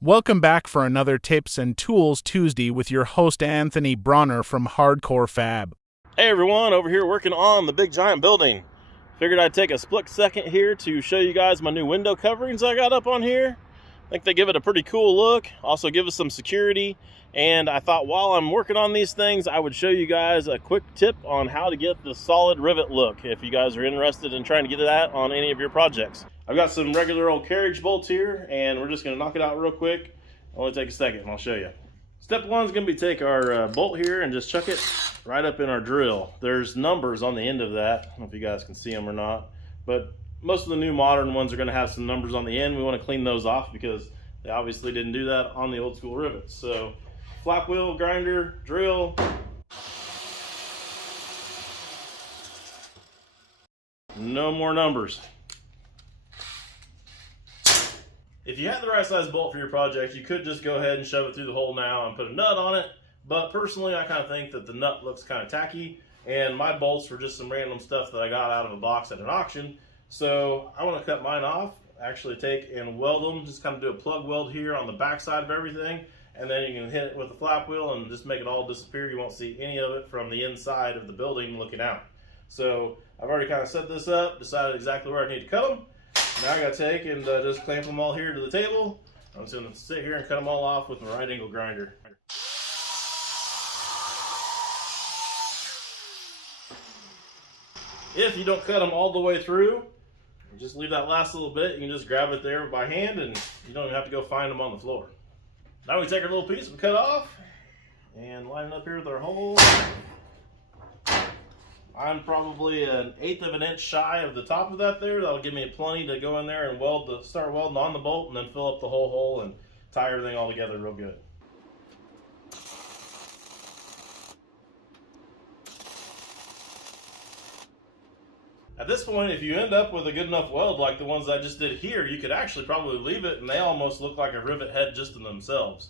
Welcome back for another Tips and Tools Tuesday with your host Anthony Bronner from Hardcore Fab. Hey everyone, over here working on the big giant building. Figured I'd take a split second here to show you guys my new window coverings I got up on here. I think they give it a pretty cool look, also give us some security, and I thought while I'm working on these things I would show you guys a quick tip on how to get the solid rivet look if you guys are interested in trying to get that on any of your projects. I've got some regular old carriage bolts here and we're just going to knock it out real quick. Only take a second and I'll show you. Step one is going to be take our bolt here and just chuck it right up in our drill. There's numbers on the end of that. I don't know if you guys can see them or not, but most of the new modern ones are going to have some numbers on the end. We want to clean those off because they obviously didn't do that on the old school rivets. So flap wheel, grinder, drill. No more numbers. If you had the right size bolt for your project, you could just go ahead and shove it through the hole now and put a nut on it. But personally, I kind of think that the nut looks kind of tacky, and my bolts were just some random stuff that I got out of a box at an auction. So I want to cut mine off, actually take and weld them, just kind of do a plug weld here on the back side of everything, and then you can hit it with the flap wheel and just make it all disappear. You won't see any of it from the inside of the building looking out. So I've already kind of set this up, decided exactly where I need to cut them. Now I gotta take and just clamp them all here to the table. I'm just gonna sit here and cut them all off with my right angle grinder. If you don't cut them all the way through, just leave that last little bit. You can just grab it there by hand and you don't even have to go find them on the floor. Now we take our little piece we cut off and line it up here with our hole. I'm probably 1/8 of an inch shy of the top of that there. That'll give me plenty to go in there and start welding on the bolt and then fill up the whole hole and tie everything all together real good. At this point, if you end up with a good enough weld like the ones I just did here, you could actually probably leave it and they almost look like a rivet head just in themselves.